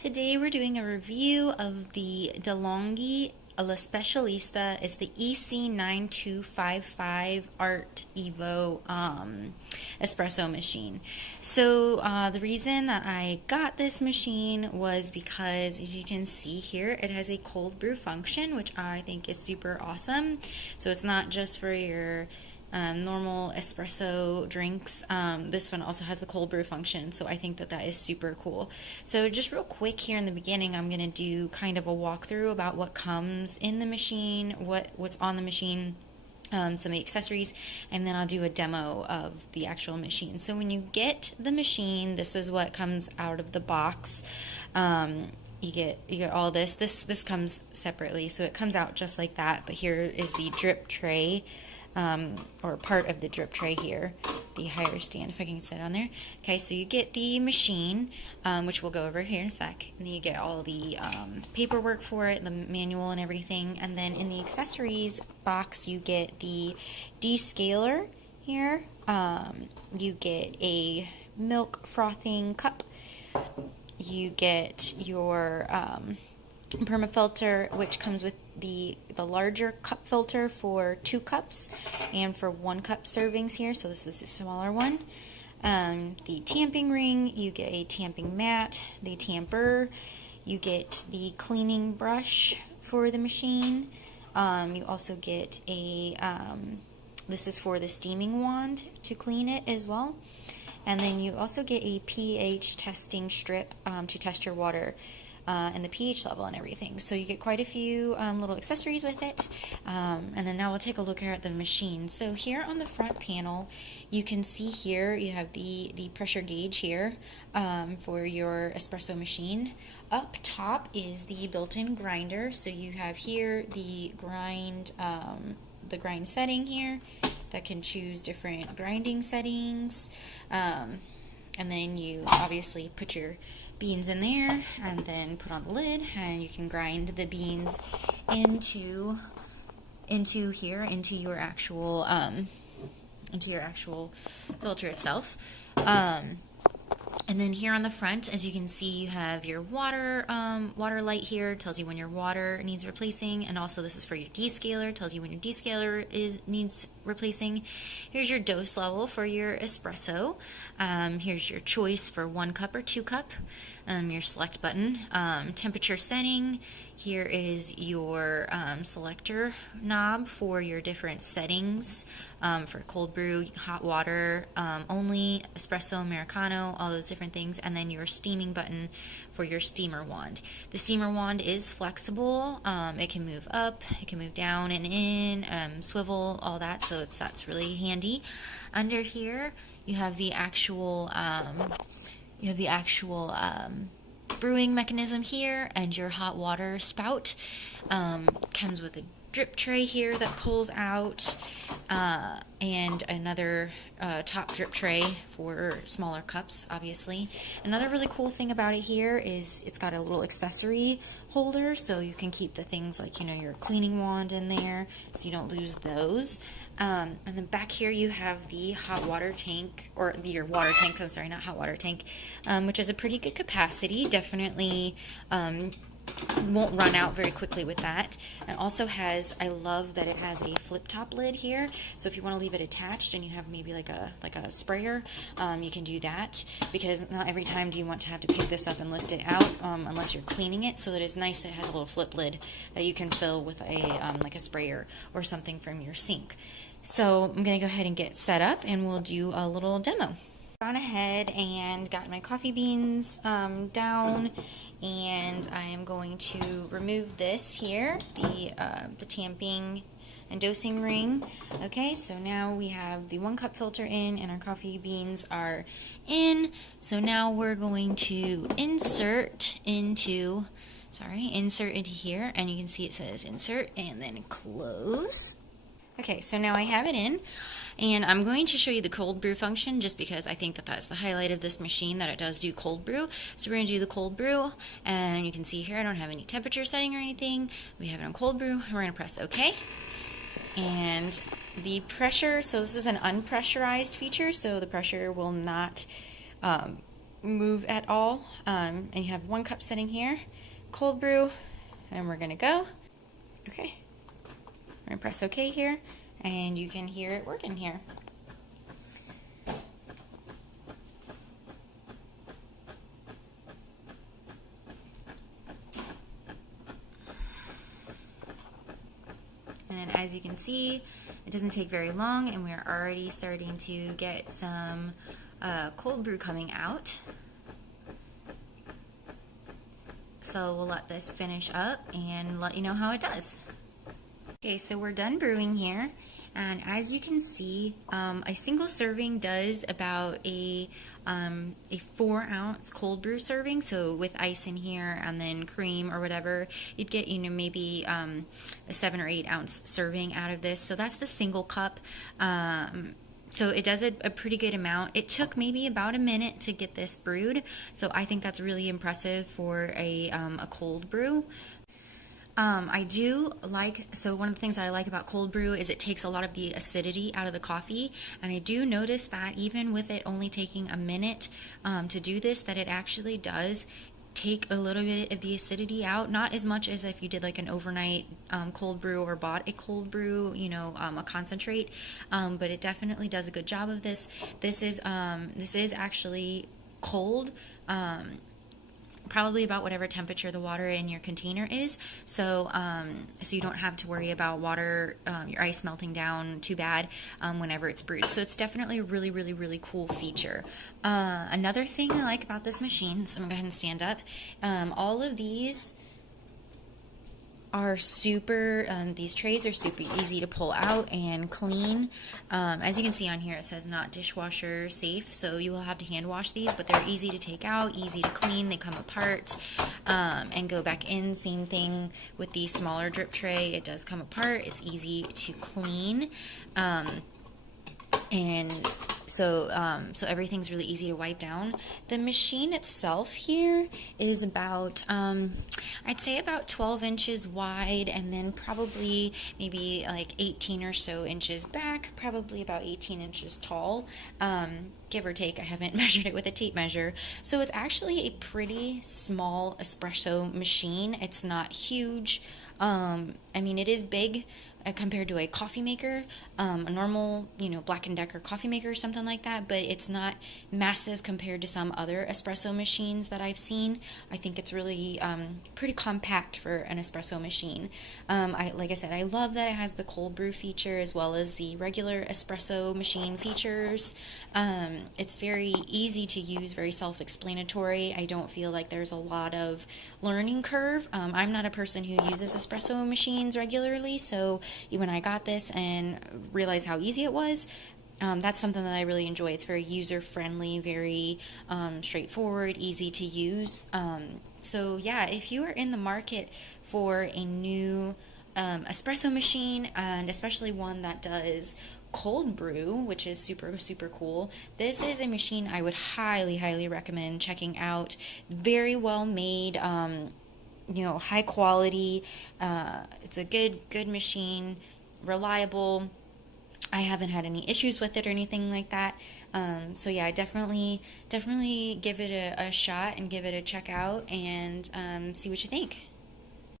Today we're doing a review of the De'Longhi La Specialista. It's the EC9255 Art Evo espresso machine. So the reason that I got this machine was because, as you can see here, it has a cold brew function, which I think is super awesome. So it's not just for your normal espresso drinks. This one also has the cold brew function, so I think that that is super cool. So just real quick here in the beginning, I'm going to do kind of a walkthrough about what comes in the machine, what's on the machine, some of the accessories, and then I'll do a demo of the actual machine. So when you get the machine, this is what comes out of the box. You get all this. This comes separately, so it comes out just like that, but here is the drip tray. Or part of the drip tray here, the higher stand, if I can sit on there. Okay, so you get the machine, which we'll go over here in a sec, and then you get all the paperwork for it, the manual and everything, and then in the accessories box you get the descaler here, you get a milk frothing cup, you get your permafilter, which comes with the larger cup filter for 2 cups and for 1 cup servings here, so this is a smaller one. The tamping ring, you get a tamping mat, the tamper, you get the cleaning brush for the machine, you also get a this is for the steaming wand to clean it as well, and then you also get a pH testing strip to test your water and the pH level and everything. So you get quite a few little accessories with it. And then now we'll take a look here at the machine. So here on the front panel, you can see here you have the pressure gauge here for your espresso machine. Up top is the built-in grinder. So you have here the grind setting here that can choose different grinding settings. And then you obviously put your beans in there and then put on the lid, and you can grind the beans into your actual filter itself. And then here on the front, as you can see, you have your water light here. It tells you when your water needs replacing, and also this is for your descaler. It tells you when your descaler needs replacing. Here's your dose level for your espresso. Here's your choice for 1 cup or 2 cup. Your select button. Temperature setting. Here is your selector knob for your different settings for cold brew, hot water, only, espresso, Americano, all those different things, and then your steaming button for your steamer wand. The steamer wand is flexible. It can move up, it can move down and in, swivel, all that, so that's really handy. Under here, you have the actual brewing mechanism here, and your hot water spout comes with a drip tray here that pulls out, and another top drip tray for smaller cups, obviously. Another really cool thing about it here is it's got a little accessory holder, so you can keep the things like, your cleaning wand in there, so you don't lose those. And then back here you have the hot water tank, or your water tanks, I'm sorry, not hot water tank, which has a pretty good capacity. Definitely won't run out very quickly with that. And also has, I love that it has a flip top lid here, so if you want to leave it attached and you have maybe like a sprayer, you can do that, because not every time do you want to have to pick this up and lift it out unless you're cleaning it. So that it's nice that it has a little flip lid that you can fill with a like a sprayer or something from your sink. So I'm going to go ahead and get set up, and we'll do a little demo. Gone ahead and got my coffee beans down, and I am going to remove this here, the tamping and dosing ring. Okay, so now we have the 1 cup filter in, and our coffee beans are in. So now we're going to insert into here, and you can see it says insert and then close. Okay, so now I have it in, and I'm going to show you the cold brew function just because I think that that's the highlight of this machine, that it does do cold brew. So we're going to do the cold brew, and you can see here I don't have any temperature setting or anything. We have it on cold brew, and we're going to press OK. And the pressure, so this is an unpressurized feature, so the pressure will not move at all. And you have 1 cup sitting here, cold brew, and we're gonna go. Okay, we're gonna press OK here, and you can hear it working here. And as you can see, it doesn't take very long, and we're already starting to get some cold brew coming out. So we'll let this finish up and let you know how it does. Okay, so we're done brewing here, and as you can see, a single serving does about a 4-ounce cold brew serving. So with ice in here and then cream or whatever, you'd get, you know, maybe a 7 or 8 ounce serving out of this. So that's the single cup. So it does a pretty good amount. It took maybe about a minute to get this brewed, so I think that's really impressive for a cold brew. I do like, so one of the things that I like about cold brew is it takes a lot of the acidity out of the coffee, and I do notice that even with it only taking a minute to do this, that it actually does take a little bit of the acidity out, not as much as if you did like an overnight cold brew or bought a cold brew, you know, a concentrate, but it definitely does a good job of this. This is actually cold, probably about whatever temperature the water in your container is, so so you don't have to worry about water, your ice melting down too bad whenever it's brewed. So it's definitely a really, really, really cool feature. Another thing I like about this machine, so I'm gonna go ahead and stand up, all of these are super, these trays are super easy to pull out and clean. As you can see on here, it says not dishwasher safe, so you will have to hand wash these, but they're easy to take out, easy to clean. They come apart and go back in. Same thing with the smaller drip tray. It does come apart. It's easy to clean. And so everything's really easy to wipe down. The machine itself here is about, I'd say about 12 inches wide, and then probably maybe like 18 or so inches back, probably about 18 inches tall, give or take. I haven't measured it with a tape measure. So it's actually a pretty small espresso machine. It's not huge. I mean, it is big compared to a coffee maker, a normal, you know, Black & Decker coffee maker or something like that, but it's not massive compared to some other espresso machines that I've seen. I think it's really pretty compact for an espresso machine. Like I said, I love that it has the cold brew feature as well as the regular espresso machine features. It's very easy to use, very self-explanatory. I don't feel like there's a lot of learning curve. I'm not a person who uses espresso machines regularly, so when I got this and realized how easy it was, that's something that I really enjoy. It's very user-friendly, very straightforward, easy to use. So yeah, if you are in the market for a new espresso machine, and especially one that does cold brew, which is super, super cool, this is a machine I would highly, highly recommend checking out. Very well made, you know, high quality. It's a good machine, reliable. I haven't had any issues with it or anything like that. So yeah, definitely give it a shot and give it a check out and see what you think.